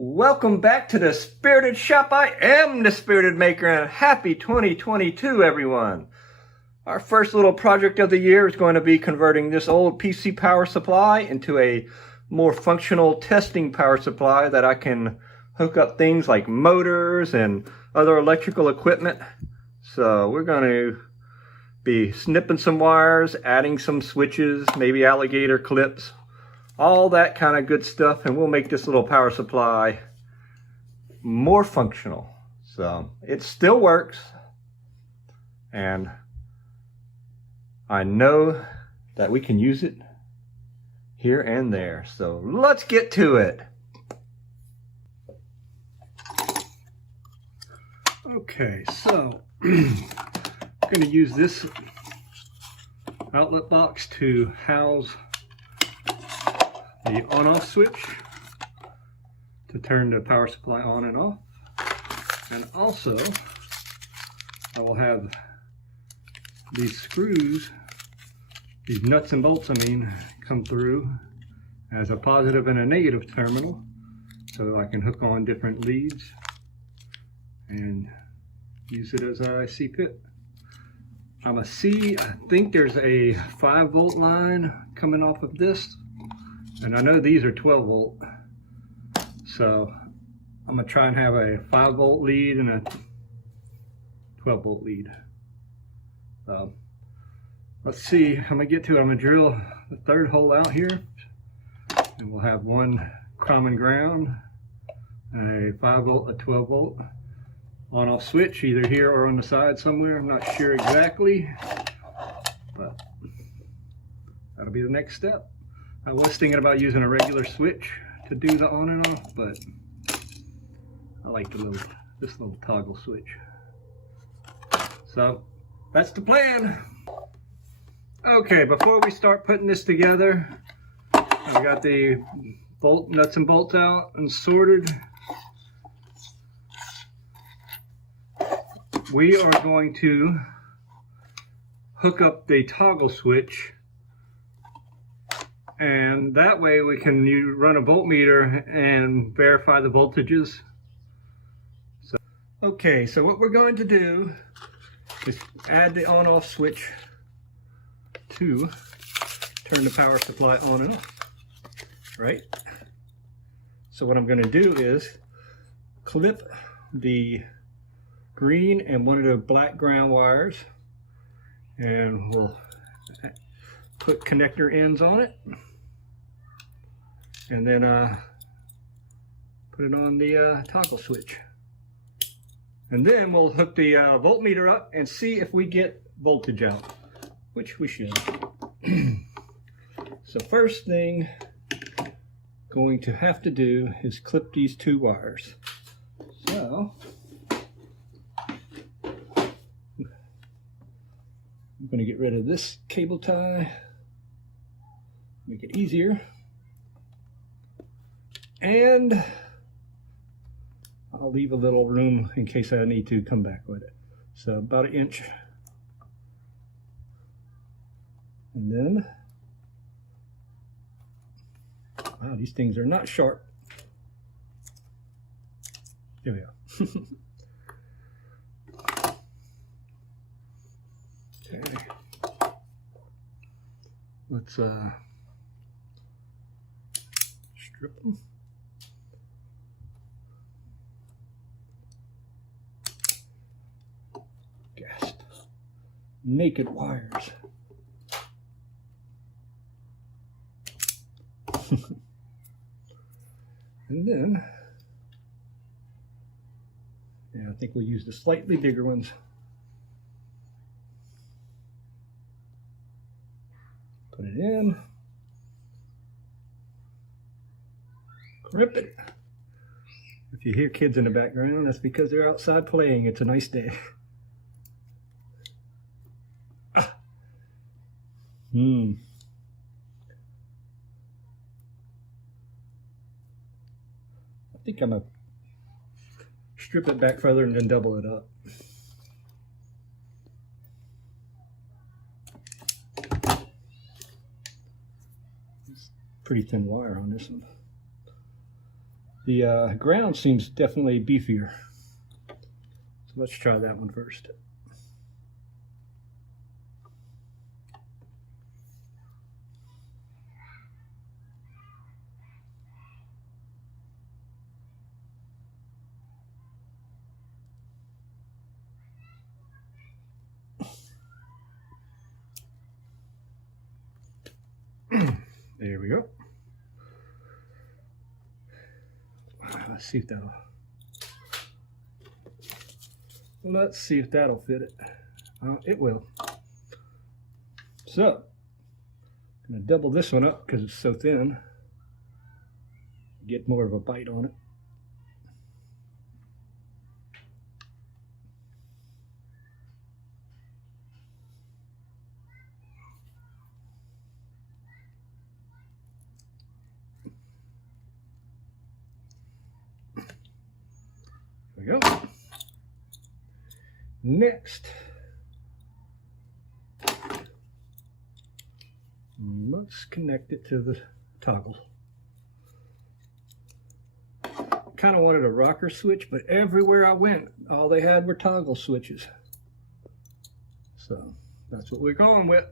Welcome back to the Spirited Shop. I am the Spirited Maker, and happy 2022, everyone. Our first little project of the year is going to be converting this old PC power supply into a more functional testing power supply that I can hook up things like motors and other electrical equipment. So we're going to be snipping some wires, adding some switches, maybe alligator clips, all that kind of good stuff, and we'll make this little power supply more functional. So it still works, and I know that we can use it here and there. So let's get to it. Okay, so I'm going to use this outlet box to house the on-off switch to turn the power supply on and off. And also, I will have these screws, these nuts and bolts, come through as a positive and a negative terminal, so I can hook on different leads and use it as I see fit. I think there's a 5-volt line coming off of this, and I know these are 12 volt, so I'm gonna try and have a 5-volt lead and a 12-volt lead. Let's see, I'm gonna get to it. I'm gonna drill the third hole out here, and we'll have one common ground, a 5-volt, a 12-volt on-off switch, either here or on the side somewhere. I'm not sure exactly, but that'll be the next step. I was thinking about using a regular switch to do the on and off, but I like this little toggle switch. So that's the plan. Okay, before we start putting this together, I got the nuts and bolts out and sorted. We are going to hook up the toggle switch, and that way we can run a voltmeter and verify the voltages. Okay, so what we're going to do is add the on-off switch to turn the power supply on and off, right? So what I'm going to do is clip the green and one of the black ground wires, and we'll put connector ends on it, and then put it on the toggle switch, and then we'll hook the voltmeter up and see if we get voltage out, which we should. So first thing going to have to do is clip these two wires. So I'm going to get rid of this cable tie, make it easier, and I'll leave a little room in case I need to come back with it. So about 1 inch. And then, wow, these things are not sharp. There we go. Okay. Let's strip them. Gasp. Naked wires. And then, yeah, I think we'll use the slightly bigger ones. Put it in, grip it. If you hear kids in the background, that's because they're outside playing. It's a nice day. I think I'm gonna strip it back further and then double it up. Pretty thin wire on this one. The ground seems definitely beefier. So let's try that one first. There we go. Let's see if that'll fit it. It will. So, I'm going to double this one up because it's so thin. Get more of a bite on it. There we go. Next, let's connect it to the toggle. Kind of wanted a rocker switch, but everywhere I went, all they had were toggle switches. So that's what we're going with.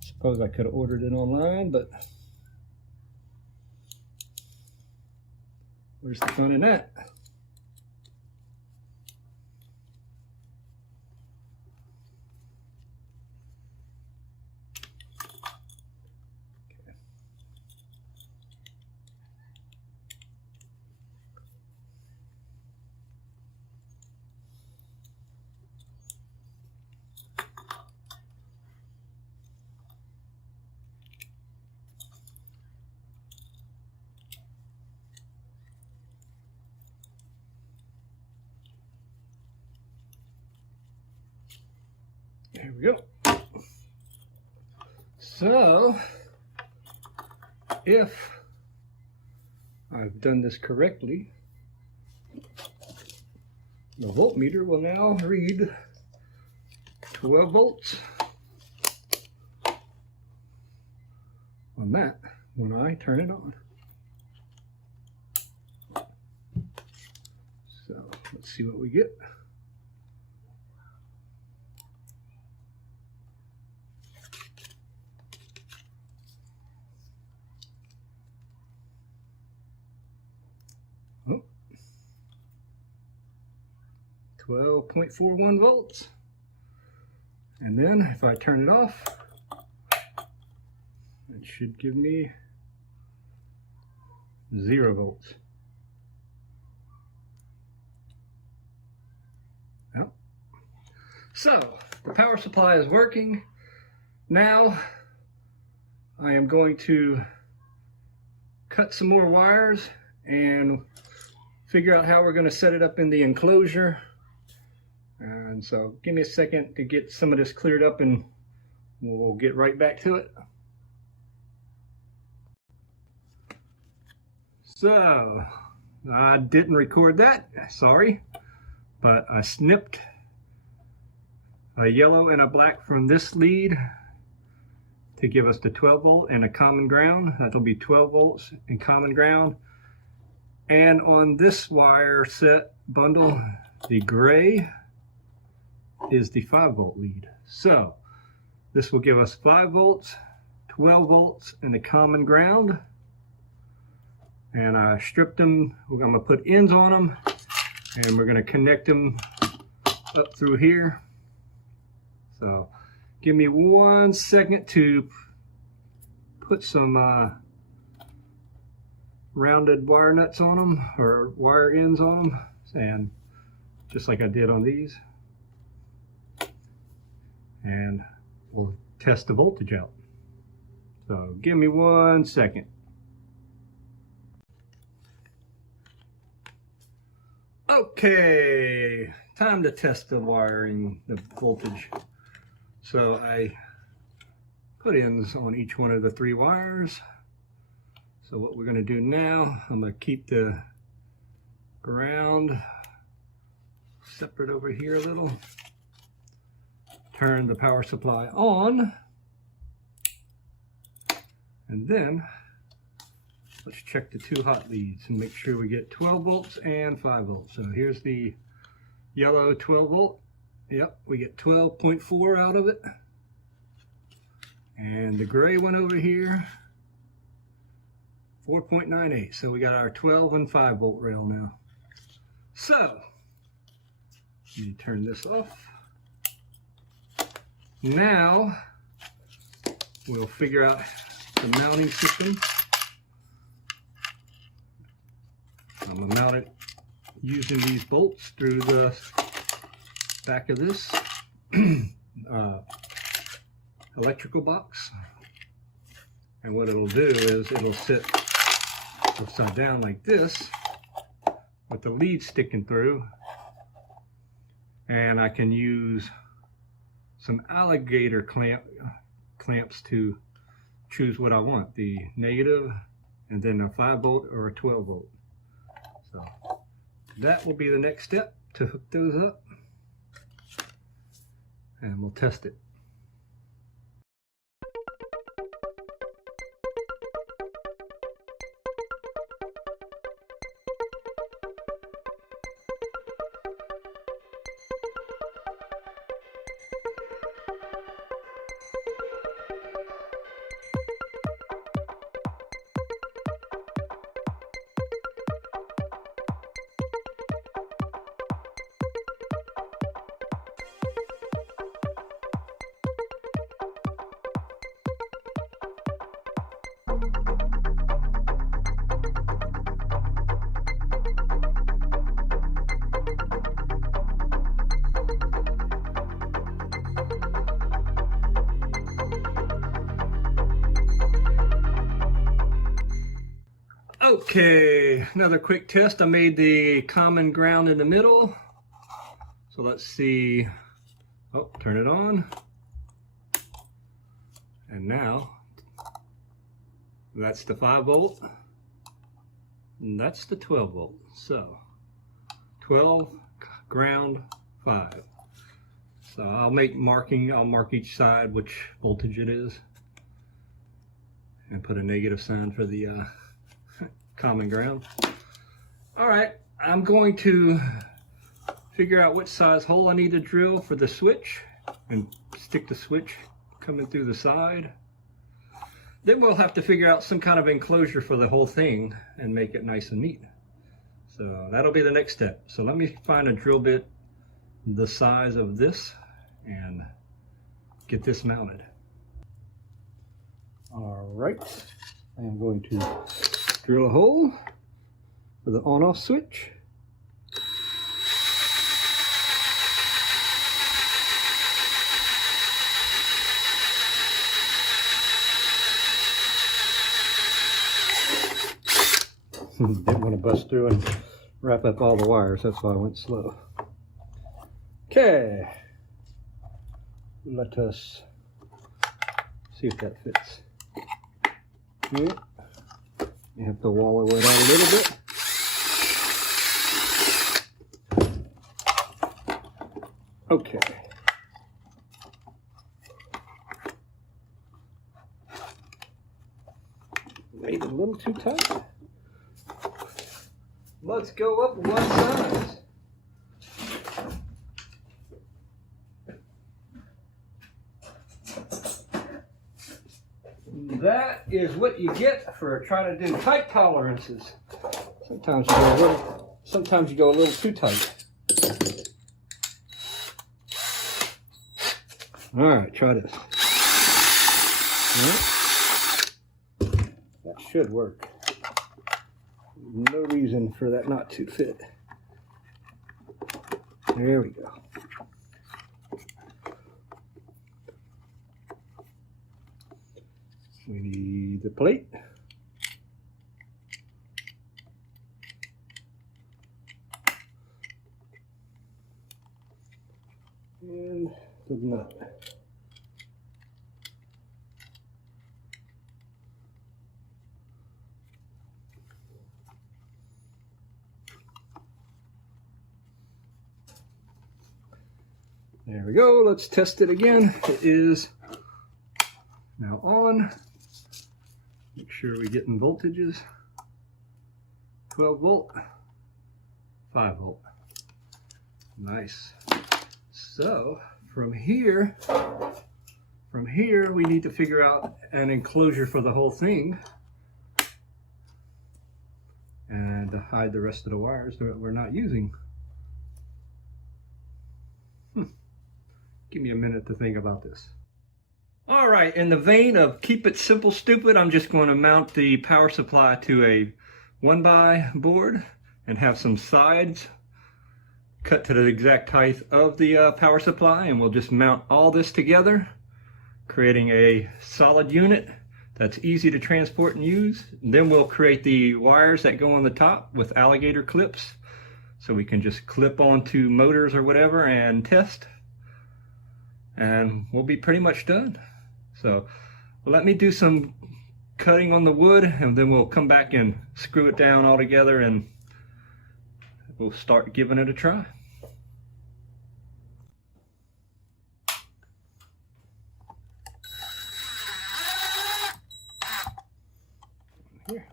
Suppose I could have ordered it online, but where's the fun in that? There we go. So, if I've done this correctly, the voltmeter will now read 12 volts on that when I turn it on. So, let's see what we get. Oh, 12.41 volts. And then if I turn it off, it should give me 0 volts. Well, so the power supply is working. Now I am going to cut some more wires and figure out how we're going to set it up in the enclosure. And so give me a second to get some of this cleared up and we'll get right back to it. So I didn't record that, sorry, but I snipped a yellow and a black from this lead to give us the 12 volt and a common ground. That'll be 12 volts and common ground. And on this wire set bundle, the gray is the 5 volt lead. So this will give us 5 volts, 12 volts, and the common ground. And I stripped them. I'm going to put ends on them, and we're going to connect them up through here. So give me 1 second to put some rounded wire nuts on them, or wire ends on them, and just like I did on these. And we'll test the voltage out. So give me 1 second. Okay, time to test the wiring, the voltage. So I put ends on each one of the 3 wires. So what we're going to do now, I'm going to keep the ground separate over here a little. Turn the power supply on. And then let's check the 2 hot leads and make sure we get 12 volts and 5 volts. So here's the yellow 12 volt. Yep, we get 12.4 out of it. And the gray one over here, 4.98. So we got our 12 and 5 volt rail now. So, let me turn this off. Now, we'll figure out the mounting system. I'm going to mount it using these bolts through the back of this electrical box. And what it'll do is it'll sit upside down like this with the lead sticking through, and I can use some alligator clamps to choose what I want, the negative and then a 5 volt or a 12 volt. So that will be the next step, to hook those up, and we'll test it. Okay, another quick test. I made the common ground in the middle. So let's see. Oh, turn it on. And now, that's the 5 volt. And that's the 12 volt. So, 12, ground, 5. So I'll mark each side which voltage it is. And put a negative sign for the common ground. All right, I'm going to figure out which size hole I need to drill for the switch and stick the switch coming through the side. Then we'll have to figure out some kind of enclosure for the whole thing and make it nice and neat. So that'll be the next step. So let me find a drill bit the size of this and get this mounted. All right, I am going to drill a hole for the on-off switch. Didn't want to bust through and wrap up all the wires, that's why I went slow. Okay, let us see if that fits. Yeah. You have to wallow it out a little bit. Okay. Made it a little too tight. Let's go up one size. That is what you get for trying to do tight tolerances. Sometimes you go a little too tight. All right, try this. That should work. No reason for that not to fit. There we go. We need the plate. And the nut. There we go. Let's test it again. It is now on. Make sure we're getting voltages. 12 volt, 5 volt. Nice. So from here we need to figure out an enclosure for the whole thing and to hide the rest of the wires that we're not using. Give me a minute to think about this. All right, in the vein of keep it simple stupid, I'm just going to mount the power supply to a 1x board and have some sides cut to the exact height of the power supply, and we'll just mount all this together, creating a solid unit that's easy to transport and use. And then we'll create the wires that go on the top with alligator clips, so we can just clip onto motors or whatever and test, and we'll be pretty much done. So let me do some cutting on the wood, and then we'll come back and screw it down all together, and we'll start giving it a try. Here.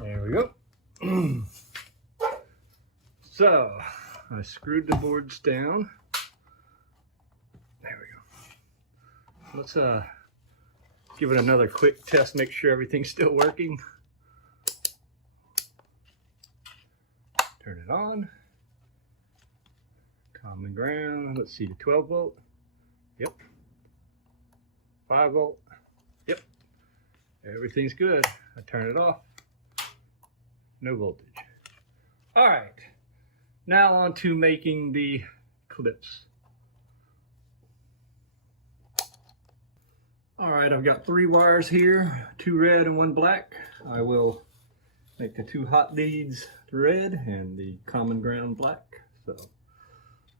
There we go. So I screwed the boards down. There we go. Let's give it another quick test, make sure everything's still working. Turn it on. Common ground. Let's see, the 12 volt. Yep. 5 volt. Yep. Everything's good. I turn it off. No voltage. All right. Now on to making the clips. All right, I've got 3 wires here, 2 red and 1 black. I will make the 2 hot leads red and the common ground black. So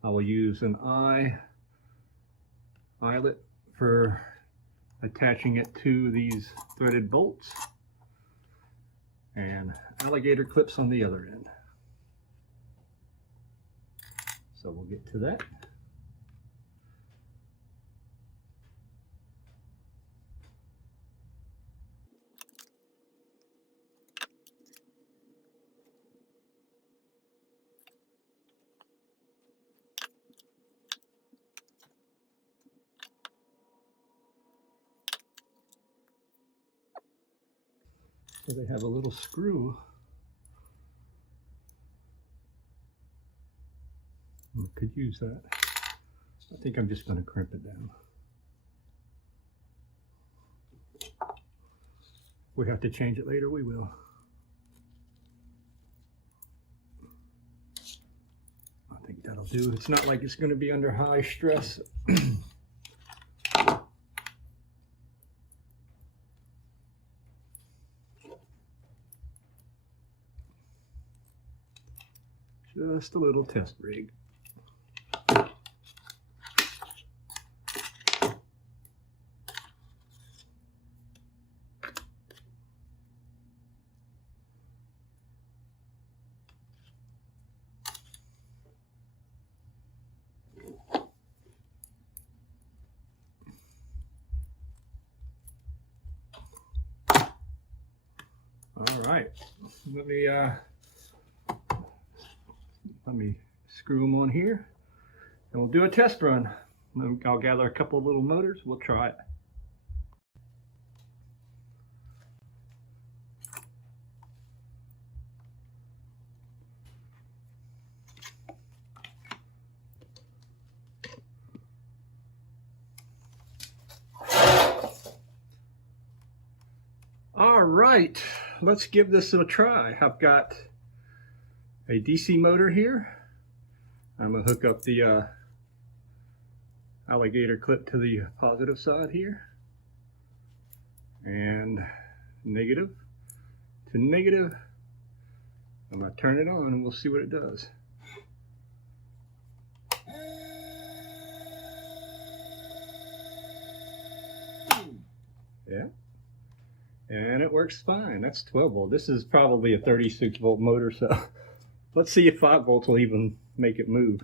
I will use an eyelet for attaching it to these threaded bolts, and alligator clips on the other end. So we'll get to that. So they have a little screw. I could use that. I think I'm just going to crimp it down. If we have to change it later, we will. I think that'll do. It's not like it's going to be under high stress. Just a little test rig. All right, let me screw them on here, and we'll do a test run. I'll gather a couple of little motors. We'll try it. All right, let's give this a try. I've got a DC motor here. I'm gonna hook up the alligator clip to the positive side here, and negative to negative. I'm gonna turn it on and we'll see what it does. Yeah, and it works fine. That's 12 volt. This is probably a 36 volt motor, so let's see if 5 volts will even make it move.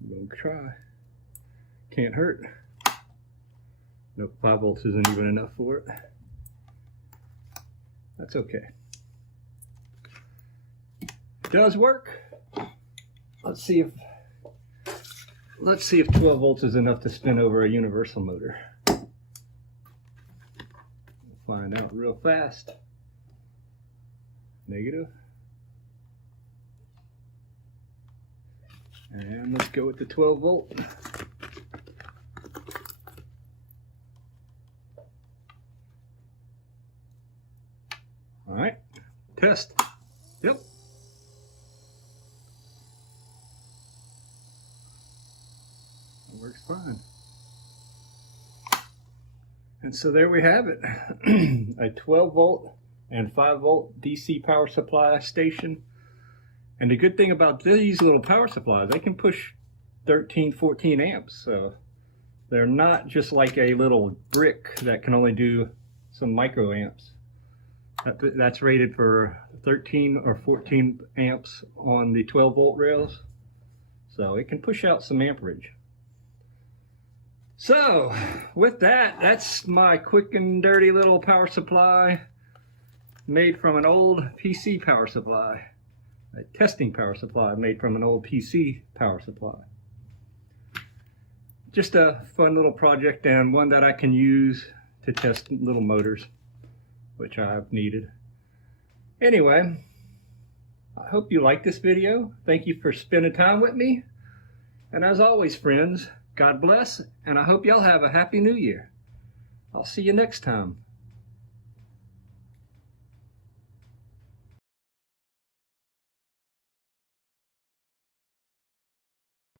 I'm gonna try. Can't hurt. Nope, 5 volts isn't even enough for it. That's okay. It does work. Let's see if 12 volts is enough to spin over a universal motor. We'll find out real fast. Negative. And let's go with the 12 volt. All right, test. Yep. It works fine. And so there we have it. A 12 volt and 5 volt DC power supply station. And the good thing about these little power supplies, they can push 13, 14 amps. So they're not just like a little brick that can only do some microamps. That's rated for 13 or 14 amps on the 12 volt rails. So it can push out some amperage. So with that, that's my quick and dirty little power supply made from an old PC power supply. A testing power supply made from an old PC power supply. Just a fun little project, and one that I can use to test little motors, which I've needed. Anyway, I hope you like this video. Thank you for spending time with me. And as always, friends, God bless, and I hope y'all have a happy new year. I'll see you next time.